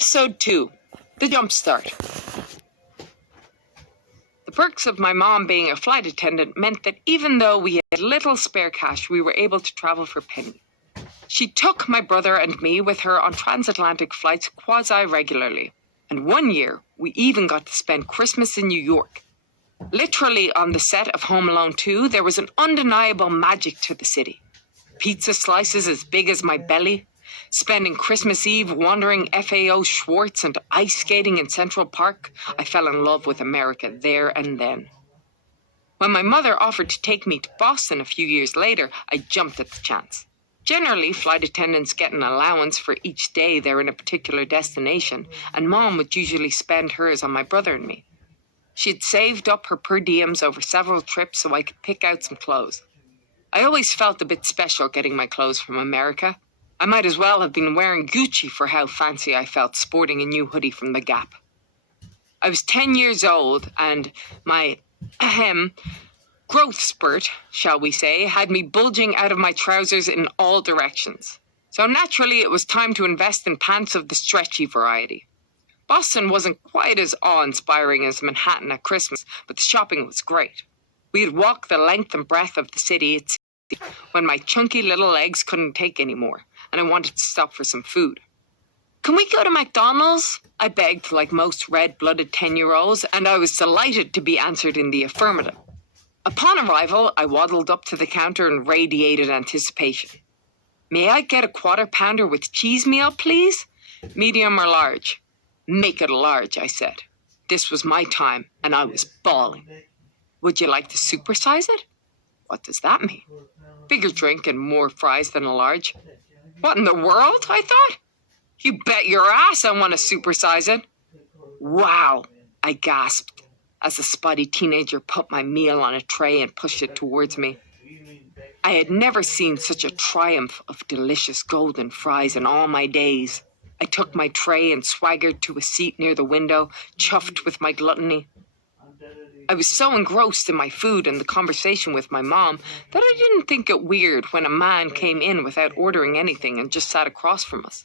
Episode 2, The Jump Start. The perks of my mom being a flight attendant meant that even though we had little spare cash, we were able to travel for penny. She took my brother and me with her on transatlantic flights quasi-regularly. And one year, we even got to spend Christmas in New York. Literally on the set of Home Alone 2, there was an undeniable magic to the city. Pizza slices as big as my belly, spending Christmas Eve wandering FAO Schwartz and ice skating in Central Park. I fell in love with America there and then. When my mother offered to take me to Boston a few years later, I jumped at the chance. Generally, flight attendants get an allowance for each day they're in a particular destination, and Mom would usually spend hers on my brother and me. She'd saved up her per diems over several trips so I could pick out some clothes. I always felt a bit special getting my clothes from America. I might as well have been wearing Gucci for how fancy I felt sporting a new hoodie from the Gap. I was 10 years old, and my growth spurt, shall we say, had me bulging out of my trousers in all directions. So naturally, it was time to invest in pants of the stretchy variety. Boston wasn't quite as awe-inspiring as Manhattan at Christmas, but the shopping was great. We had walked the length and breadth of the city when my chunky little legs couldn't take any more, and I wanted to stop for some food. "Can we go to McDonald's?" I begged like most red-blooded 10-year-olds, and I was delighted to be answered in the affirmative. Upon arrival, I waddled up to the counter and radiated anticipation. "May I get a quarter pounder with cheese meal, please? Medium or large?" "Make it a large," I said. This was my time, and I was bawling. "Would you like to supersize it?" What does that mean? Bigger drink and more fries than a large. What in the world? I thought. You bet your ass I want to supersize it. Wow, I gasped as the spotty teenager put my meal on a tray and pushed it towards me. I had never seen such a triumph of delicious golden fries in all my days. I took my tray and swaggered to a seat near the window, chuffed with my gluttony. I was so engrossed in my food and the conversation with my mom that I didn't think it weird when a man came in without ordering anything and just sat across from us.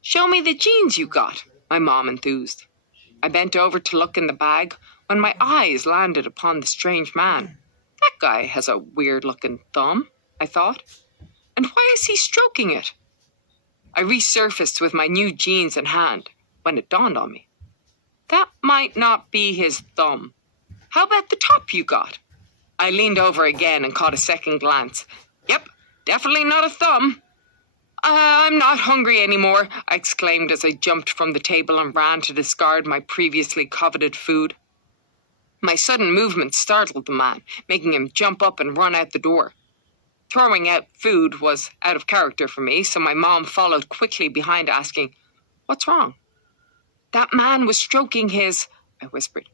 "Show me the jeans you got," my mom enthused. I bent over to look in the bag when my eyes landed upon the strange man. That guy has a weird-looking thumb, I thought. And why is he stroking it? I resurfaced with my new jeans in hand when it dawned on me. That might not be his thumb. How about the top you got? I leaned over again and caught a second glance. Yep, definitely not a thumb. I'm not hungry anymore, I exclaimed as I jumped from the table and ran to discard my previously coveted food. My sudden movement startled the man, making him jump up and run out the door. Throwing out food was out of character for me, so my mom followed quickly behind, asking, "What's wrong?" "That man was stroking his," I whispered,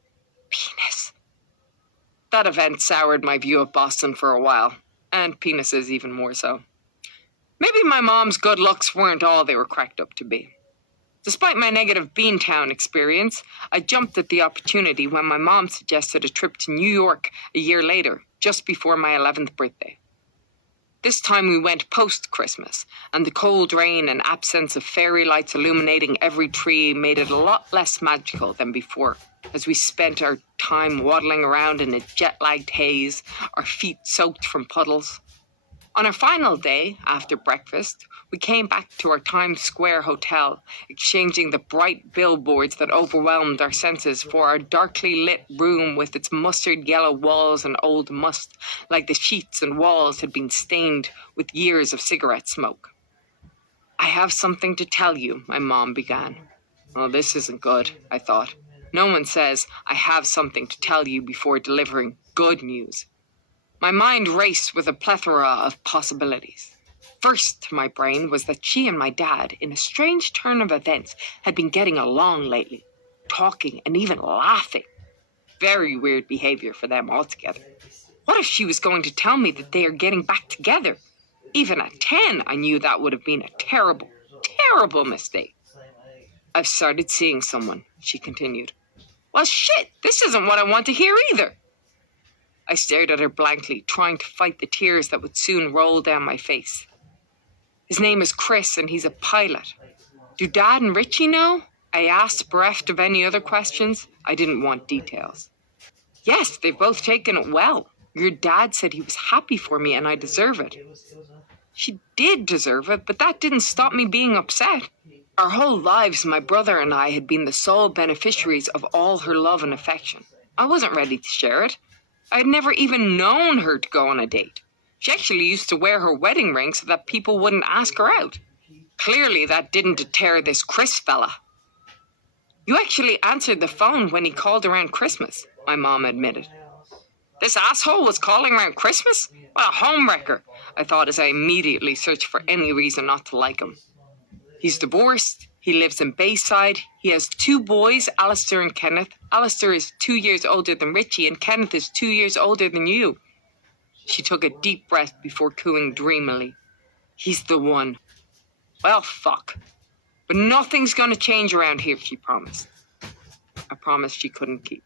"penis." That event soured my view of Boston for a while, and penises even more so. Maybe my mom's good looks weren't all they were cracked up to be. Despite my negative Beantown experience, I jumped at the opportunity when my mom suggested a trip to New York a year later, just before my 11th birthday. This time we went post-Christmas, and the cold rain and absence of fairy lights illuminating every tree made it a lot less magical than before, as we spent our time waddling around in a jet-lagged haze, our feet soaked from puddles. On our final day, after breakfast, we came back to our Times Square hotel, exchanging the bright billboards that overwhelmed our senses for our darkly lit room with its mustard yellow walls and old must, like the sheets and walls had been stained with years of cigarette smoke. "I have something to tell you," my mom began. Well, this isn't good, I thought. No one says, "I have something to tell you" before delivering good news. My mind raced with a plethora of possibilities. First to my brain was that she and my dad, in a strange turn of events, had been getting along lately, talking and even laughing. Very weird behavior for them altogether. What if she was going to tell me that they are getting back together? Even at 10, I knew that would have been a terrible, terrible mistake. "I've started seeing someone," she continued. "Well, shit, this isn't what I want to hear either." I stared at her blankly, trying to fight the tears that would soon roll down my face. "His name is Chris, and he's a pilot. Do Dad and Richie know?" I asked, bereft of any other questions. I didn't want details. Yes, they've both taken it well. Your dad said he was happy for me and I deserve it. She did deserve it, but that didn't stop me being upset. Our whole lives, my brother and I had been the sole beneficiaries of all her love and affection. I wasn't ready to share it. I had never even known her to go on a date. She actually used to wear her wedding ring so that people wouldn't ask her out. Clearly, that didn't deter this Chris fella. You actually answered the phone when he called around Christmas, my mom admitted. This asshole was calling around Christmas? What a homewrecker, I thought as I immediately searched for any reason not to like him. He's divorced. He lives in Bayside. He has 2 boys, Alistair and Kenneth. Alistair is 2 years older than Richie, and Kenneth is 2 years older than you. She took a deep breath before cooing dreamily. He's the one. Well, fuck. But nothing's gonna change around here, she promised. A promise she couldn't keep.